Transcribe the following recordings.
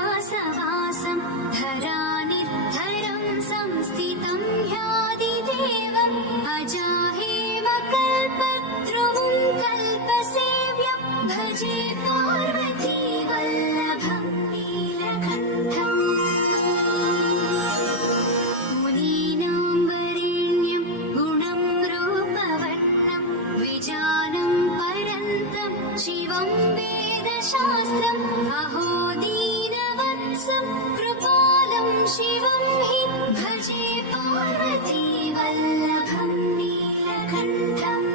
सुकैलासवासं धरानिर्धरं संस्थितं ह्यादिदेवम् अजाहेमकल्पद्रुमं कल्पसेव्यं भजे पार्वती वल्लभं नीलकण्ठम् मुनीनां वरेण्यं गुणं रूपवर्णं विजानं परन्तं शिवं वेदशास्त्रम् अहो दीनवत्सं कृपालं शिवं हि भजे पार्वती वल्लभं नीलकण्ठम्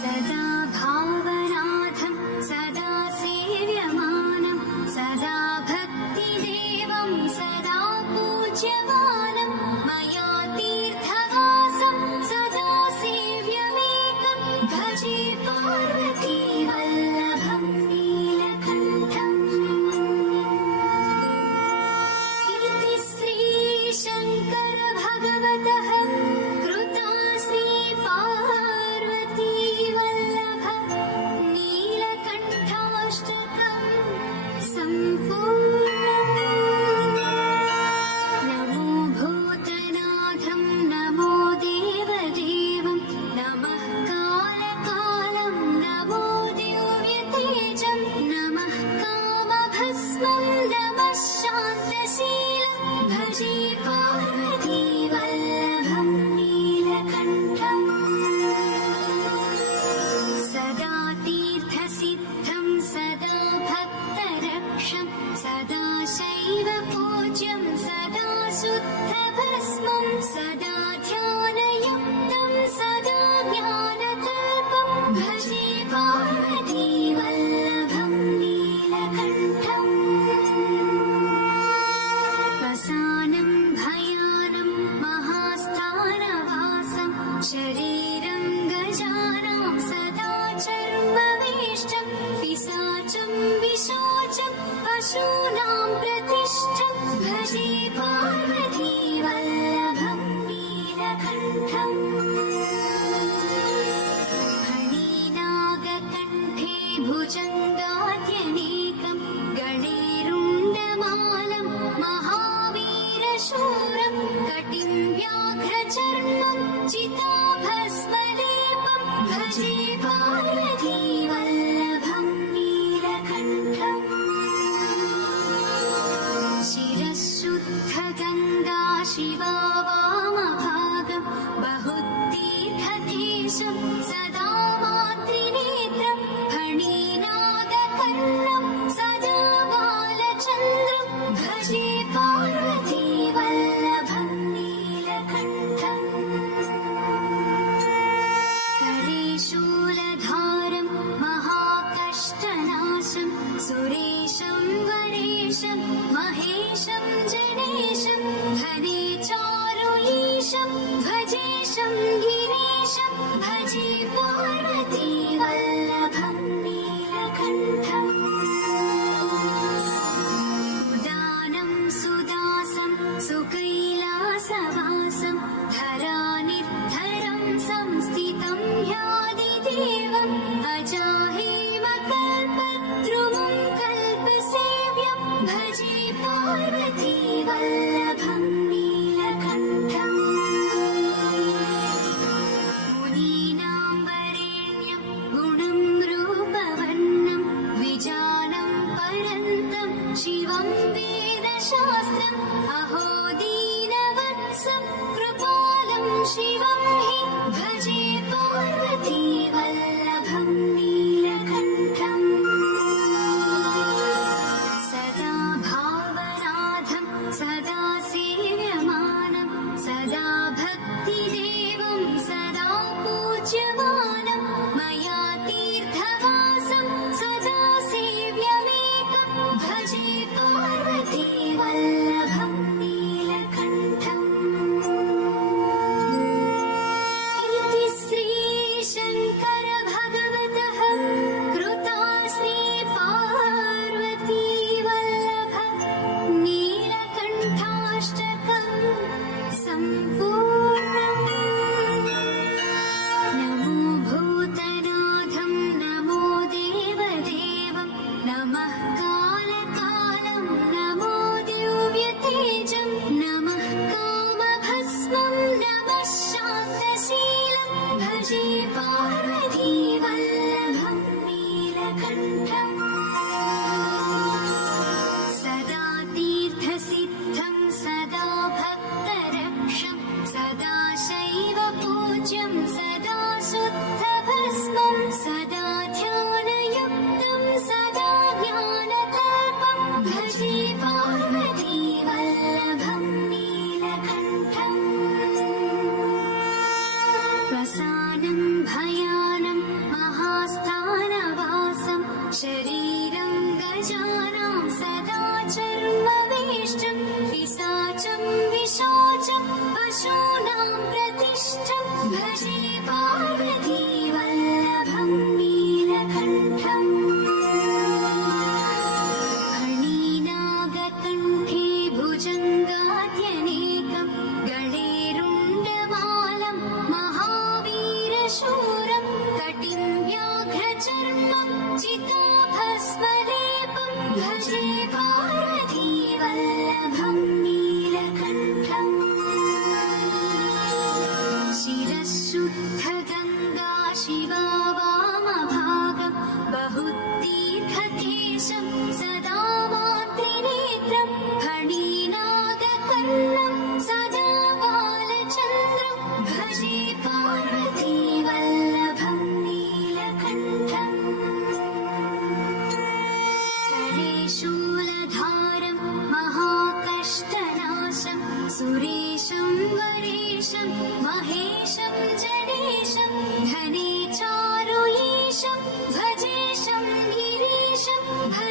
सदा भावनाथं सदा सेव्यमानं सदा भक्तिदेवं सदा पूज्यमानं मया तीर्थवासं सदा सेव्यमेकं भजे पार्वती वल्लभं नीलकण्ठम् इति श्रीशङ्कर भगवतः कृता श्रीपार्वती वल्लभ नीलकण्ठाष्टकम् सम्पूर्णम्। नमो भूतनाथं नमो देवदेवं नमः कालकालं नमो दिव्यतेजं नमः कामभस्मं नमः शान्तशीलं भजे पार्वती वल्लभं नीलकण्ठम् सदा तीर्थसिद्धं सदा भक्तरक्षं सदा शैवपूज्यं सदा शुद्धभस्मं सदा ध्यानयुक्तं सदा ज्ञानकल्पं भजे पार्वती वल्लभं नीलकण्ठम् वसानं भयानं महास्थानवासं शरीरं गजानां सदा चर्मवेष्टं पिशाचं विशोचं पशूनां प्रतिष्ठं भजे पार्वती वल्लभं नीलकण्ठम् फणिनागकण्ठे भुजङ्गाद्यनेकं गणेरुण्डमालं महावीरशूरं कटिं व्याघ्रचर्मं चिताभस्मलेपं भजे पार्वती वल्लभं नीलकण्ठम् शिरःशुद्धगङ्गा शिवा वामभागं बहुतीर्थदेशं सदा मातृनेत्रं फणिनागकर्णं सदा बालचन्द्रं भजे पार्वती वल्लभं नीलकण्ठम् करे शूलधारं महाकष्टनाशं सुरेशं वरेशं महेशं जनेशं धने चारुलीशं भजेशं गिरीशं भजे पार्वती वल्लभं नीलकण्ठम् उदानं सुदासं सुकैलासवासं धरानिर्धरं संस्थितं ह्यादिदेवम् अजाहेमकल्पद्रुमं कल्पसेव्यं भजे पार्वती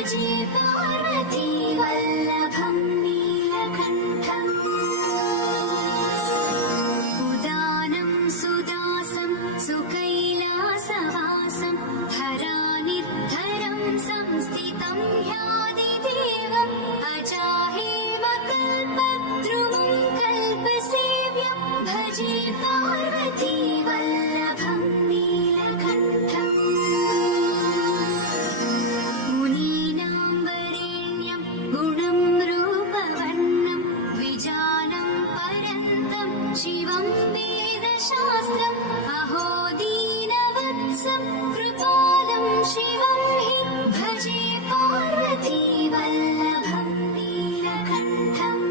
भजे पार्वती वल्लभं नीलकण्ठम् उदानं सुदासं सुकैलासवासं धरानिर्धरं संस्थितं ह्यादिदेवम् अजाहेमकल्पद्रुमं कल्पसेव्यं भजे पार्वती वल्लभं नीलकण्ठम् मुनीनां वरेण्यं गुणं रूपवर्णं द्विजानं परन्तं शिवं वेदशास्त्रम् अहो दीनवत्सं कृपालं शिवं हि भजे पार्वती वल्लभं नीलकण्ठम्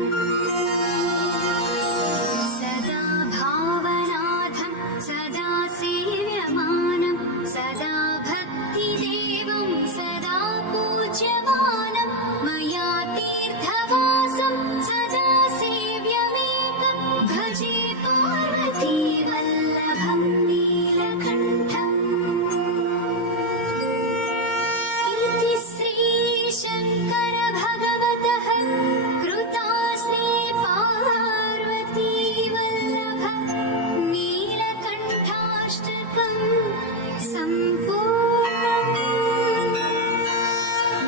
सदा भावनाथं सदा सेव्यमानं सदा भक्तिदेवं सदा पूज्यमानं मया तीर्थवासं सदा सेव्यमेकं भजे पार्वती वल्लभं नीलकण्ठम् इति श्रीशङ्कर भगवतः कृतास्ते पार्वती वल्लभ नीलकण्ठाष्टकम् सम्पूर्णम्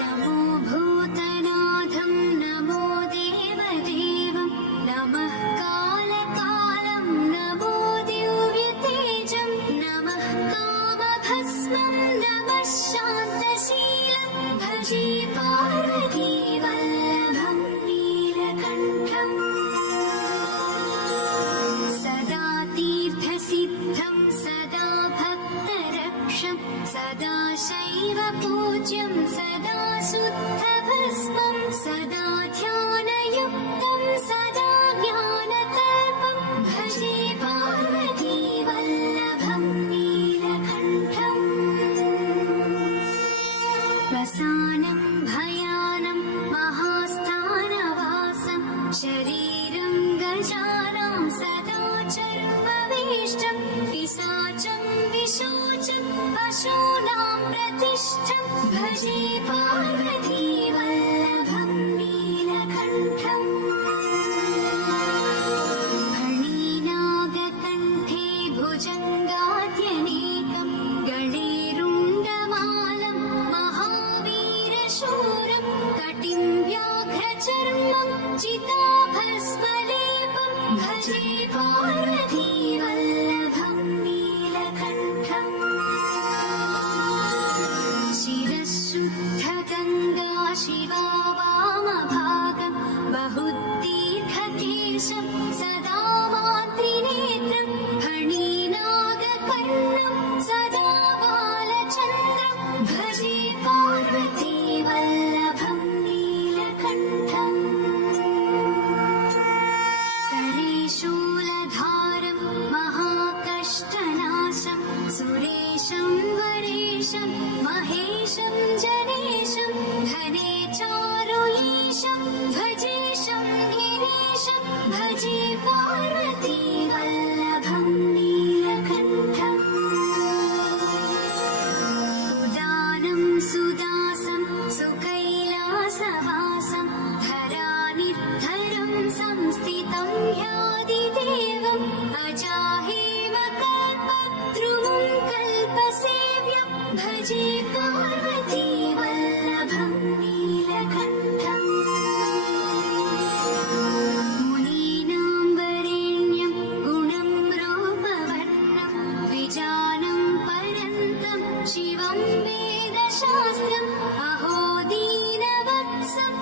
नमो भूतनाथं नमो देवदेवं नमः कालकालं नमो दिव्यतेजं नमः कामभस्मं नमः शान्तशीलं भजे पार्वती वल्लभं नीलकण्ठम् सदा तीर्थसिद्धं सदा भक्तरक्षं सदा शैवपूज्यं सदा शुद्धभस्मं सदा ध्यानयुक्तं सदा ज्ञानकल्पं भजे पार्वती वल्लभं नीलकण्ठम् वसानं भयानं महास्थानवासं शरीरं गजानां सदा चर्मवेष्टं पिशाचं विशोचं पशूनां प्रतिष्ठं भजे पार्वती वल्लभं नीलकण्ठम् फणिनागकण्ठे भुजङ्गाद्यनेकं गणेरुण्डमालं महावीरशूरं कटिं व्याघ्रचर्मं चिताभस्मलेपं भजे पार्वती वल्लभं नीलकण्ठम् शिरःशुद्धगङ्गा शिवा वामभागं बहुदीर्घकेशं सदा मातृनेत्रं फणिनागकर्णं सदा बालचन्द्रं भजे पार्वती वल्लभं नीलकण्ठम् करे शूलधारं महाकष्टनाशं सुरेशं वरेशं महेशं जनेशं धने चारुईशं भजेशं गिरीशं भजे पार्वती वल्लभं नीलकण्ठम् उदानं सुदासं सुकैलासवासं धरानिर्धरं संस्थितं ह्यादिदेवम् अजाहेमकल्पद्रुमं कल्पसेव्यं भजे पार्वती वल्लभं नीलकण्ठम् मुनीनां वरेण्यं गुणं रूपवर्णं द्विजानं परन्तं शिवं वेदशास्त्रम् अहो दीनवत्सं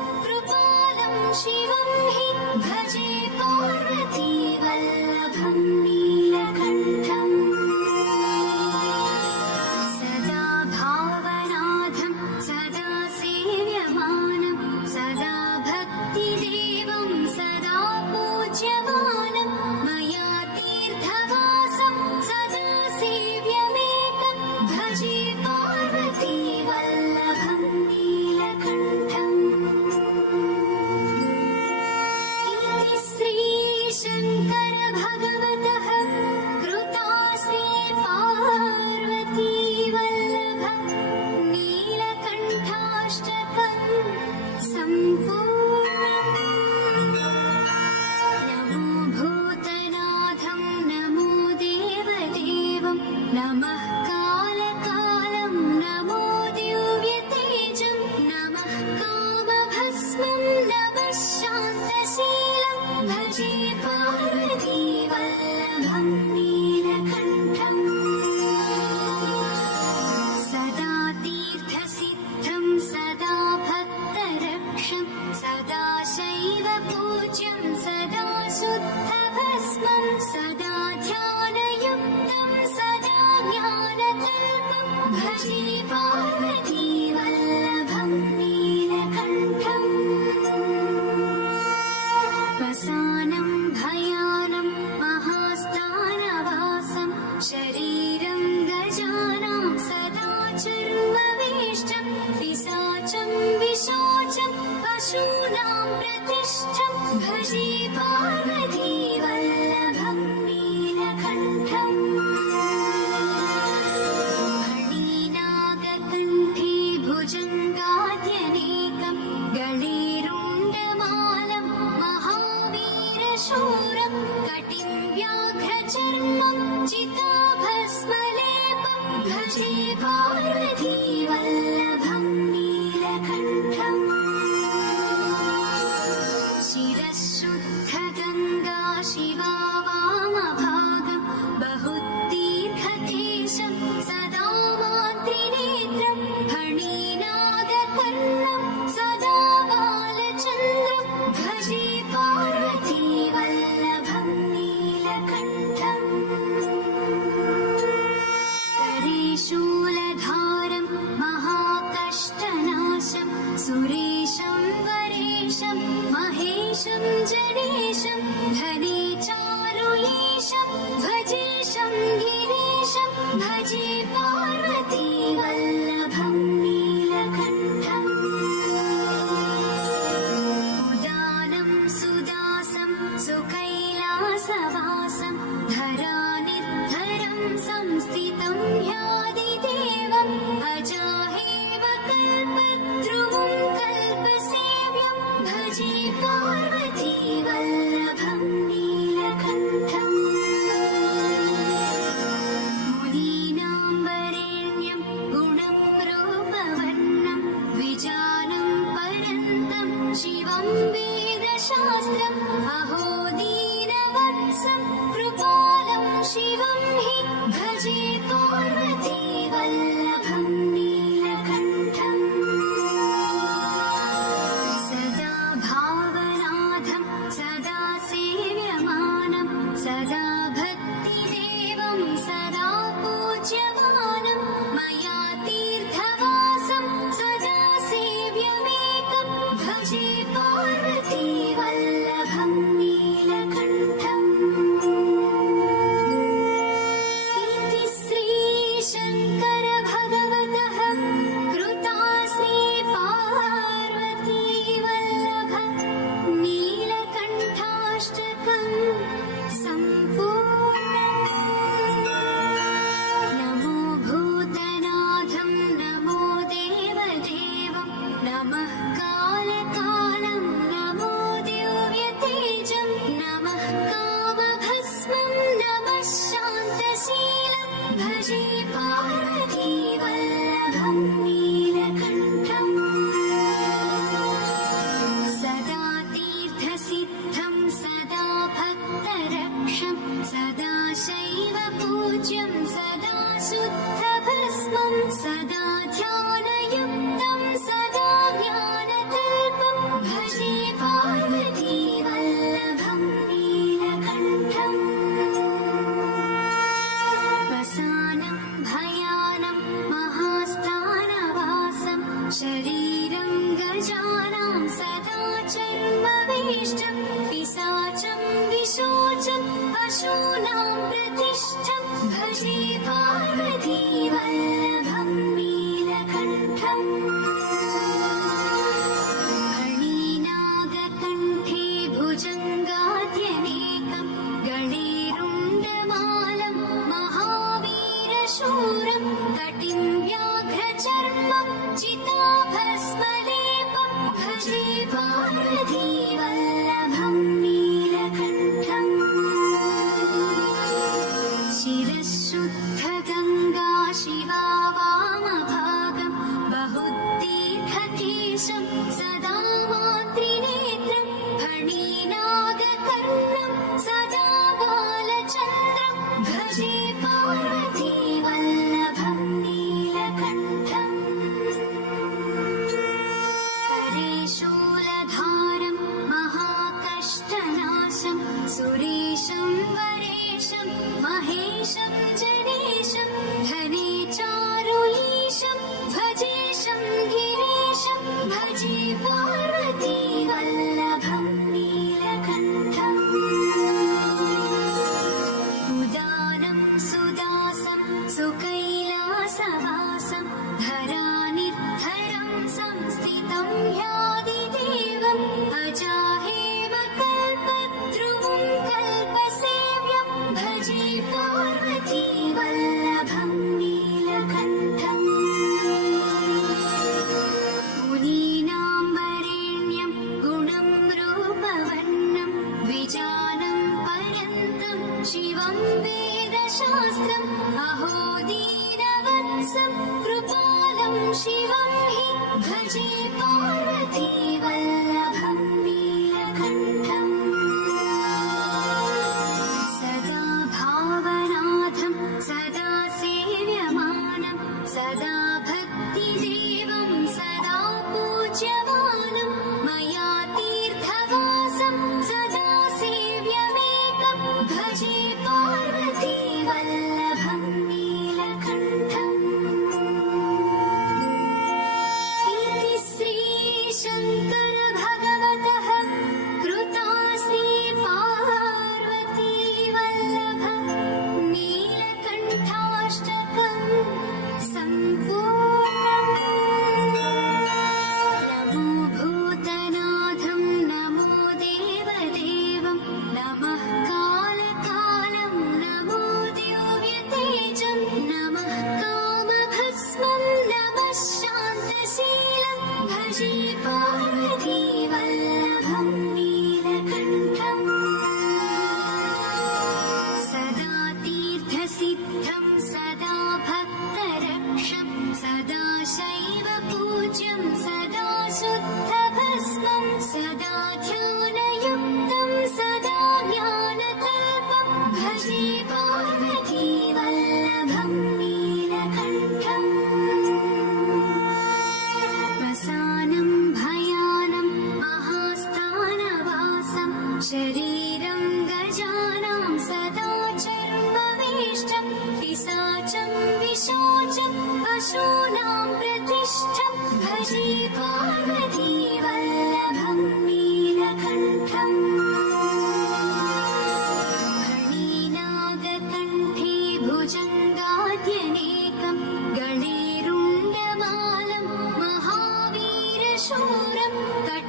समाधिष्ठं भजे पार्वती वल्लभं नीलकण्ठम् फणिनागकण्ठे भुजङ्गाद्यनेकं गणेरुण्डमालं महावीरशूरं कटिं व्याघ्रचर्मं चिताभस्मलेपं भजे पार्वती वल्लभं नीलकण्ठम् शिरःशुद्धगङ्गा शिवा वामभागं बहुतीर्थकेशं सदा मातृनेत्रं फणिनागकर्णं सदा बालचन्द्रं भजे पार्वती वल्लभं नीलकण्ठम् करे शूलधारं महाकष्टनाशं सुरेशं वरेशं महेशं जनेशं धने चारुलीशं भजेशं गिरीशं भजे पार्वती वल्लभं नीलकण्ठम् उदानं सुदासं सुकैलासवासं धरानिर्धरं संस्थितं ह्यादिदेवम् अजाहेव कल्पद्रुमं कल्पसेव्यं भजे पार्वती वल्लभं नीलकण्ठम् मुनीनां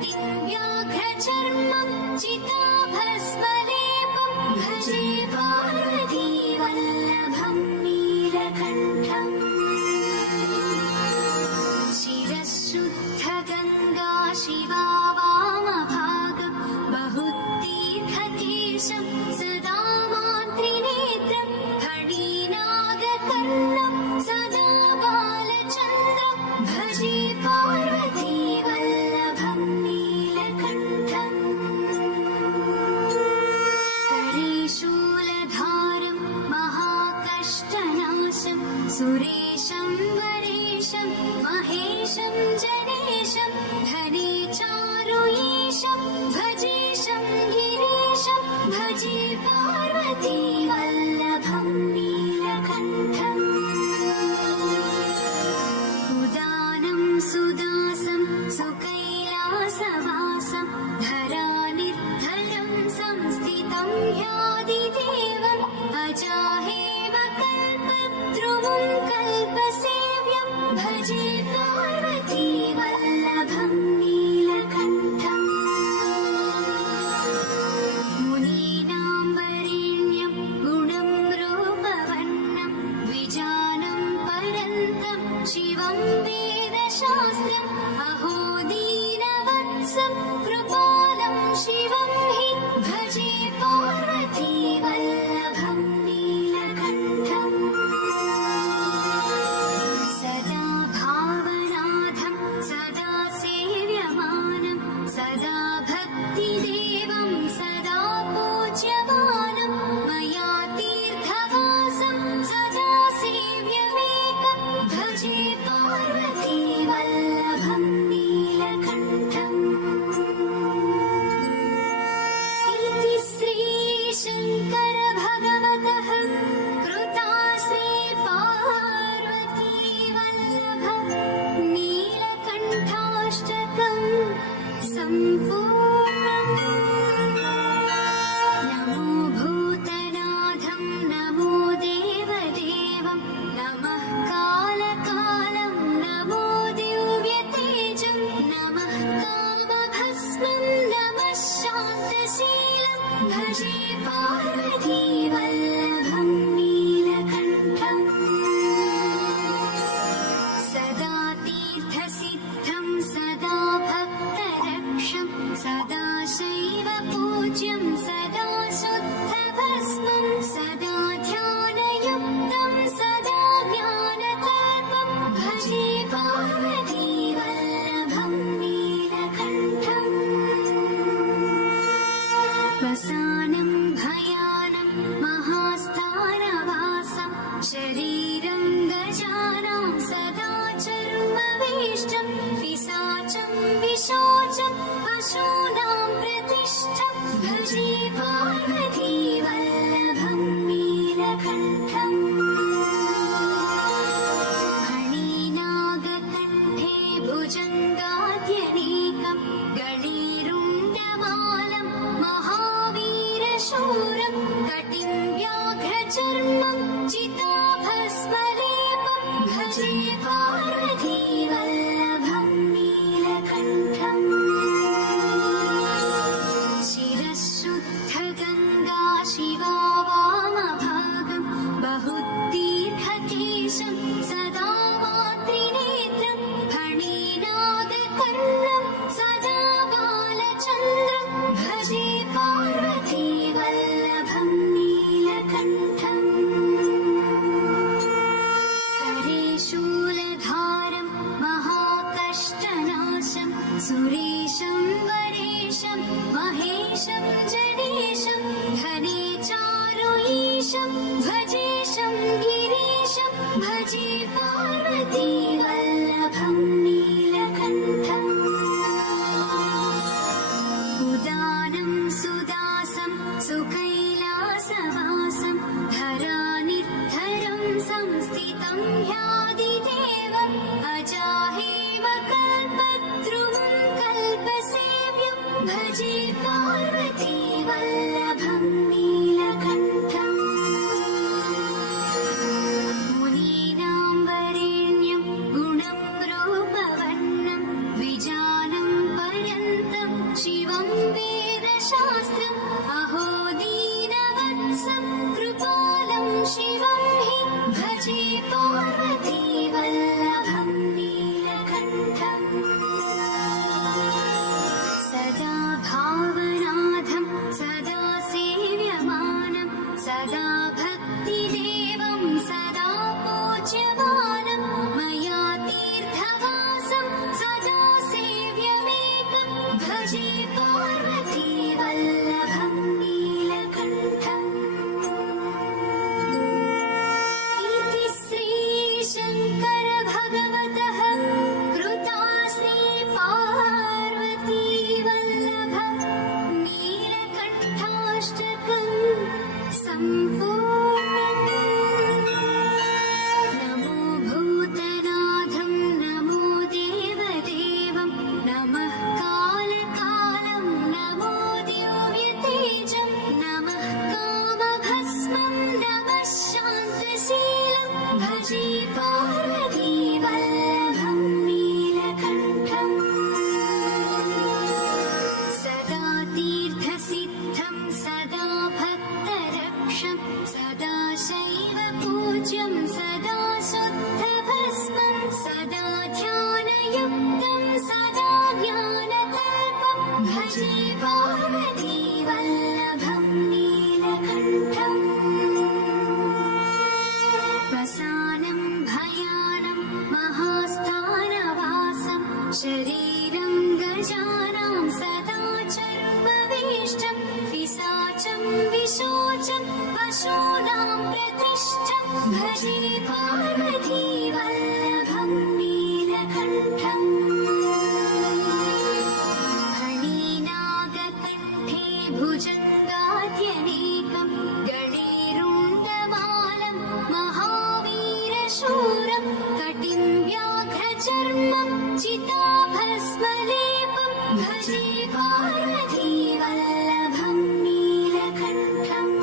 कटिं व्याघ्रचर्मं चिताभस्मलेपं भजे पार्वतीवल्लभं नीलकण्ठम् शिरःशुद्धगङ्गा शिवा वामभागं बहुतीर्थकेशं सदा मातृनेत्रं फणीनागकर्णं सदा बालचन्द्रं भजे पार्वतीवल्लभं नीलकण्ठम् करेशूलधारं महाकष्टनाशं सुरेशं वरेशं महेशं जनेशं धनेचारुईशं भजेशं गिरीशं भजे पार्वतीवल्लभं नीलकण्ठम् उदानं सुदासं सुकैलासवासं धरानिर्धरं संस्थितं ह्यादिदेवम् अजाहेव कल्पद्रुमं कल्पसेव्यं भजे पार्वतीवल्लभं नीलकण्ठम् मुनीनां वरेण्यं गुणं रूपवर्णं द्विजानं परन्तं शिवं वेदशास्त्रम् अहो दीनवत्सं कृपालं शिवं हि भजे पार्वतीवल्लभं नीलकण्ठम् सदा भावनाथं सदा सेव्यमानं सदा भक्तिदेवं सदा पूज्यमानं मया तीर्थवासं सदा सेव्यमेकं भजे पार्वतीवल्लभं नीलकण्ठम् इति श्रीशङ्करभगवतः कृता श्रीपार्वतीवल्लभ नीलकण्ठाष्टकं सम्पूर्णम् नमो भूतनाथं नमो देवदेवं नमः कालकालं नमो दिव्यतेजं नमः कामभस्मं नमः शान्तशीलं भजे पार्वतीवल्लभं नीलकण्ठम् सदा तीर्थसिद्धं सदा भक्तरक्षं सदा शैवपूज्यं सदा शुद्धभस्मं सदा ध्यानयुक्तं सदा ज्ञानकल्पं भजे पार्वतीवल्लभं नीलकण्ठम् वसानं भयानं महास्थानवासं शरीरं गजानां सदा चर्मवेष्टं पिशाचं विशोचं पशूनां प्रतिष्ठं भजे पार्वतीवल्लभं नीलकण्ठम् फणीनागकण्ठे भुजङ्गाद्यनेकं गणीरुण्डमालं महावीरशूरं कटिं व्याघ्रचर्मं चिताभस्मलेपं भजे पार्वतीवल्लभं नीलकण्ठम् शिरःशुद्धगङ्गा शिवा वामभागं बहुतीर्थकेशं सदा मातृनेत्रं फणीनागकर्णं सदा बालचन्द्रं भजे पार्वतीवल्लभं नीलकण्ठम् करेशूलधारं महाकष्टनाशं सुरेशं वरेशं महेशं जनेशं धनेचारुईशं भजेशं गिरीशं भजे पार्वतीवल्लभं नीलकण्ठम् उदानं सुदासं सुकैलासवासं धरानिर्धरं संस्थितं ह्यादिदेवम् अजाहेव कल्पद्रुमं कल्पसेव्यं भजे पार्वतीवल्लभं नीलकण्ठम् मुनीनां वरेण्यं गुणं रूपवर्णं द्विजानं पर्यन्तं भजे पार्वती वल्लभं नीलकण्ठम् वसानं भयानं महास्थानवासं शरीरं गजानां सदा चर्मवेष्टं पिशाचं विशोचं पशूनां प्रतिष्ठं भजे पार्वती वल्लभं नीलकण्ठम् फणिनागकण्ठे भुजङ्गाद्यनेकं गणेरुण्डमालं महावीरशूरं कटिं व्याघ्रचर्मं चिताभस्मलेपं भजे पार्वती वल्लभं नीलकण्ठम्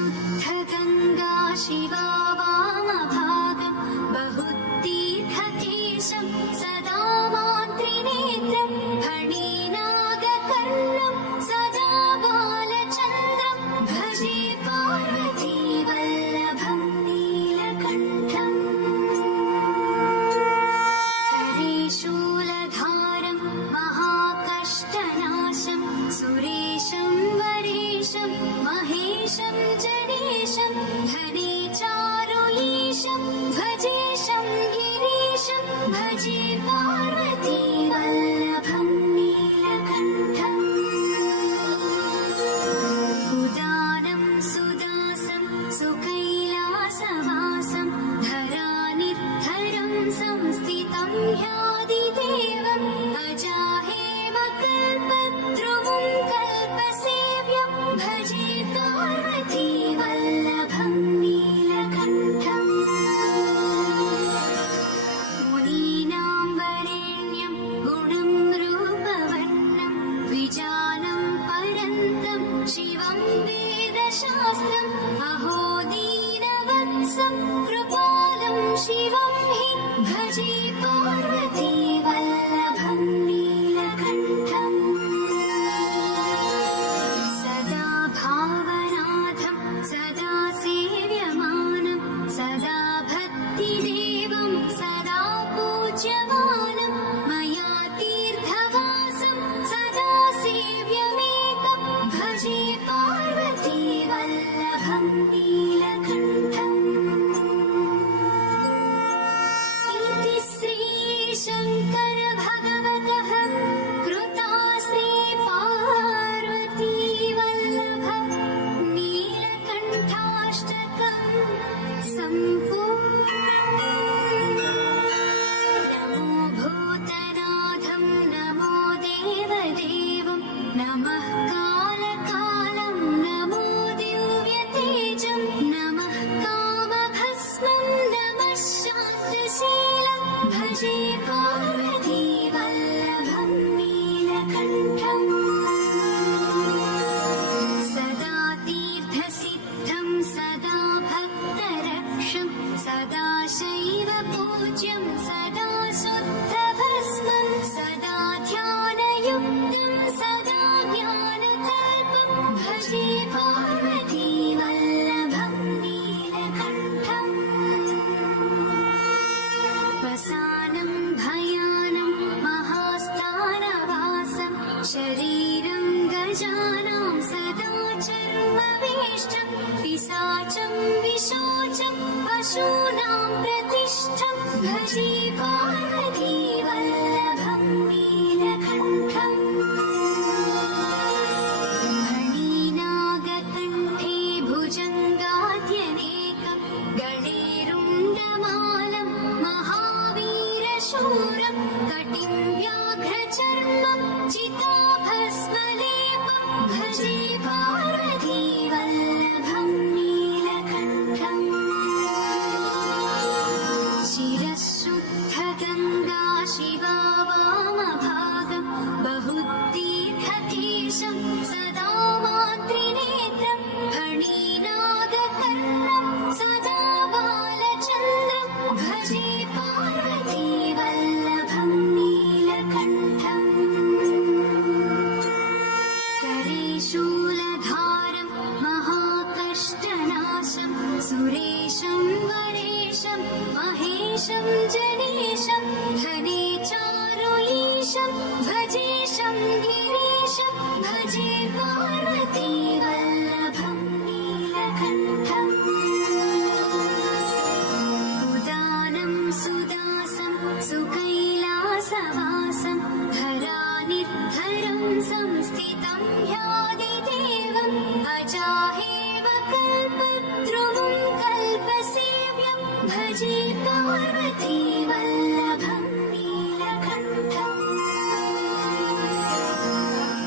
शिरःशुद्धगङ्गा शिवा वामभागं बहुतीर्थकेशं सदा मातृनेत्रं फणिनागकर्णं सदा बालचन्द्रं भजे पार्वती वल्लभं नीलकण्ठम् करे शूलधारं महाकष्टनाशं सुरेशं वरेशं महेशं जनेशं धने चारुईशं भजेशं गिरीशं भजे पार्वती वल्लभं नीलकण्ठम् उदानं सुदासं सुकैलासवासं धरानिर्धरं संस्थितं ह्यादिदेवम् अजाहेमकल्पद्रुमं कल्पसेव्यं भजे पार्वती वल्लभं नीलकण्ठम् मुनीनां वरेण्यं गुणं रूपवर्णं द्विजानं परन्तं शिवं वेदशास्त्रम् अहो दीनवत्सं कृपालं शिवं हि भजे पार्वती वल्लभं नीलकण्ठम् सदा भावनाथं सदा सेव्यमानं सदा भक्तिदेवं सदा पूज्यमानं मया तीर्थवासं सदा सेव्यमेकं भजे पार्वती वल्लभं नीलकण्ठम् इति श्रीशङ्कर भगवतः कृता श्रीपार्वती वल्लभ नीलकण्ठाष्टकम् सम्पूर्णम् नमो भूतनाथं नमो देवदेवं नमः कालकालं नमो दिव्यतेजं नमः कामभस्मं नमः शान्तशीलं भजे पार्वती वल्लभं नीलकण्ठम् सदा तीर्थसिद्धं सदा भक्तरक्षं सदा शैवपूज्यं सदा शुद्धभस्मं सदा ध्यानयुक्तं सदा ज्ञानकल्पं भजे पार्वती वल्लभं नीलकण्ठम् वसानं भयानं महास्थानवासं शरीरं गजानां सदा चर्मवेष्टं पिशाचं विशोचं पशूनां प्रतिष्ठं भजे पार्वती वल्लभं नीलकण्ठम् फणिनागकण्ठे भुजङ्गाद्यनेकं गणेरुण्डमालं महावीरशूरं कटिं व्याघ्रचर्मं चिताभस्मलेपं भजे पार्वती वल्लभं नीलकण्ठम् शिरःशुद्धगङ्गा शिवा वामभागं बहुतीर्थकेशं सदा मातृनेत्रं फणिनागकर्णं सदा बालचन्द्रं भजे पार्वती वल्लभं नीलकण्ठम् करे शूलधारं कैलासवासं धरानिर्धरं संस्थितं ह्यादिदेवम् अजाहेव कल्पद्रुमं कल्पसेव्यं भजे पार्वतीवल्लभं नीलकण्ठम्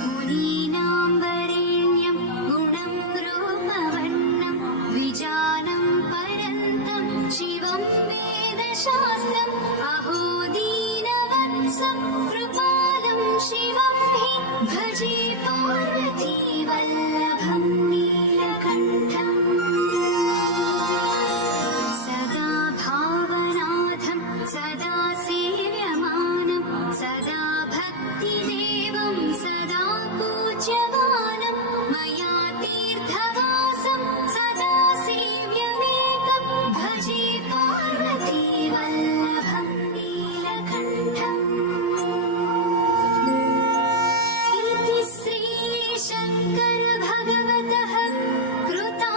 मुनीनां वरेण्यं गुणं रूपवर्णं विजानं परन्तं शिवं वेदशास्त्रम् अहो दीनवत्सं कृपालं शिवं हि भजे पार्वतीवल्लभं नीलकण्ठम् सदा भावनाथं सदा सेव्यमानं सदा भक्तिदेवं सदा पूज्यमानं मया तीर्थवासं सदा सेव्यमेकं भजे पार्वतीवल्लभं नीलकण्ठम् इति श्रीशङ्कर भगवतः कृता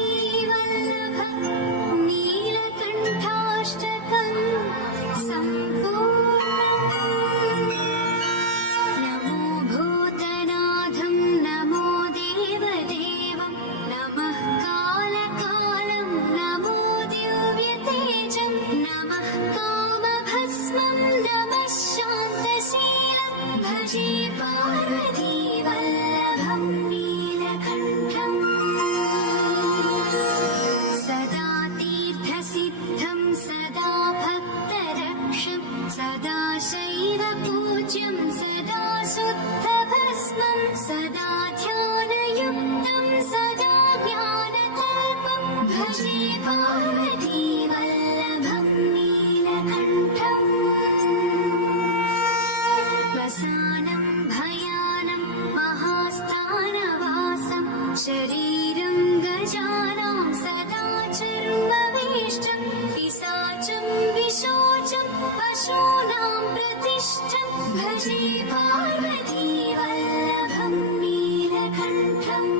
श्रीपार्वतीवल्लभं नीलकण्ठाष्टकं सम्पूर्णम् नमो भूतनाथं नमो देवदेवं नमः कालकालं नमो दिव्यतेजं नमः कामभस्मं नमः शान्तशीलं भजे पार्वतीवल्लभं नीलकण्ठम् सदा तीर्थसिद्धं सदा भक्तरक्षं सदा शैवपूज्यं सदा शुद्धभस्मं सदा ध्यानयुक्तं सदा ज्ञानकल्पं भजे पार्वतीवल्लभं नीलकण्ठम् वसानं भयानं महास्थानवासं शरीरं गजानां सदा चर्मवेष्टं पिशाचं विशोचं पशूनां प्रतिष्ठं भजे पार्वतीवल्लभं नीलकण्ठम्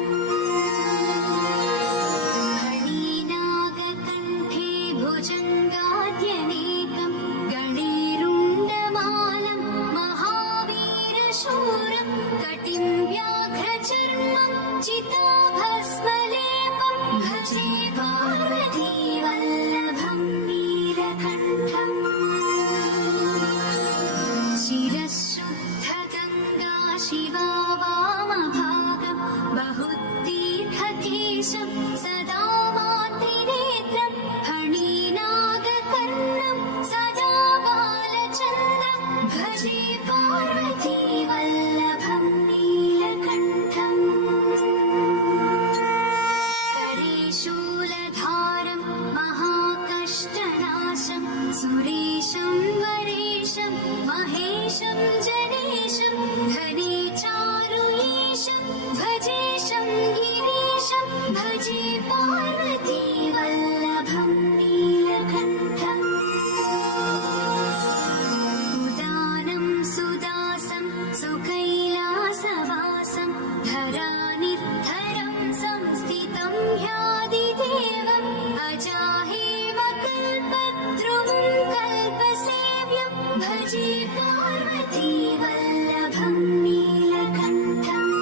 फणिनागकण्ठे भुजङ्गाद्यनेकं गणेरुण्डमालं महावीरशूरं कटिं व्याघ्रचर्मं चिताभस्मलेपं भजे पार्वतीवल्लभं नीलकण्ठम् शिरःशुद्धगङ्गा शिवा वामभागं बहुतीर्थकेशं सदा मातृनेत्रं फणिनागकर्णं सदा बालचन्द्रं भजे पार्वतीवल्लभं नीलकण्ठम् करे शूलधारं महाकष्टनाशं सुरेशं वरेशं महेशं जनेशं धने चारुयेशं भजेशं गिरीशं भजे पार्वतीवल्लभं नीलकण्ठम् उदानं सुदासं सुकैलासवासं धरानिर्धरं संस्थितं ह्यादिदेवम् अजाहेव कल्पद्रुमं कल्पसेव्यं भजे पार्वतीवल्लभं नीलकण्ठम्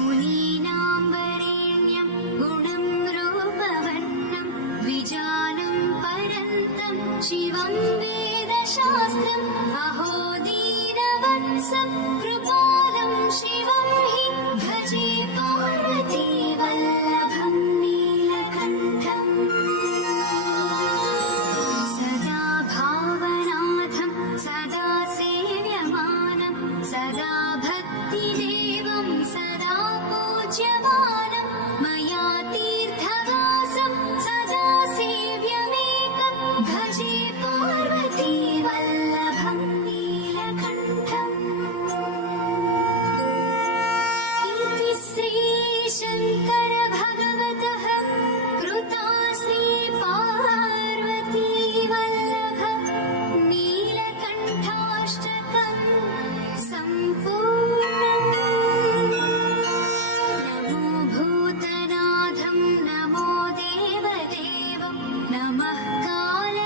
मुनीनां वरेण्यं गुणं रूपवर्णं विजानं परन्तं शिवं वेदशास्त्रम् अहो दीनवत्सं कृपालं शिवं हि भजे पार्वतीवल्लभं नीलकण्ठम् सदा भावनाथं सदा सेव्यमानं सदा भक्तिदेवं सदा पूज्यमानं मया तीर्थवासं सदा सेव्यमेकं भजे पार्वतीवल्लभं नीलकण्ठम् इति श्रीशङ्कर भगवतः कृता श्रीपार्वतीवल्लभं नीलकण्ठाष्टकं सम्पूर्णम् नमो भूतनाथं नमो देवदेवं नमः काल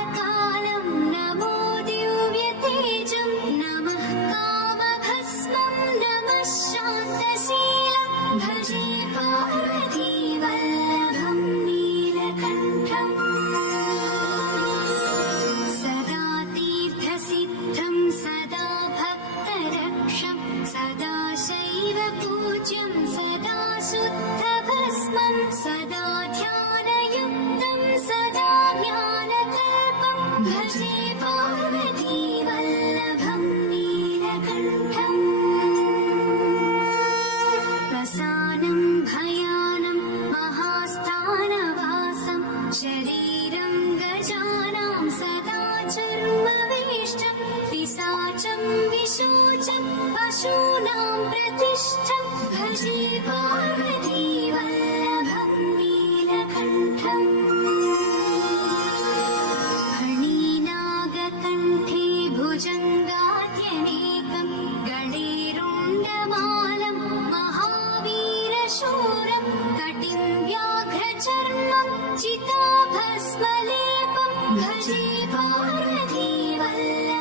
भजे पार्वती वल्लभं नीलकण्ठम् रसानं भयानं महास्थानवासं शरीरं गजानां सदा चर्मवेष्टं पिशाचं विशोचं पशूनां प्रतिष्ठं भजे पार्वती वल्लभं नीलकण्ठम् फणीनागकण्ठे भुजङ्गाद्यनेकं गणेरुण्डमालं महावीरशूरं कटिं व्याघ्रचर्मं चिताभस्मलेपं भजे पार्वती वल्लभं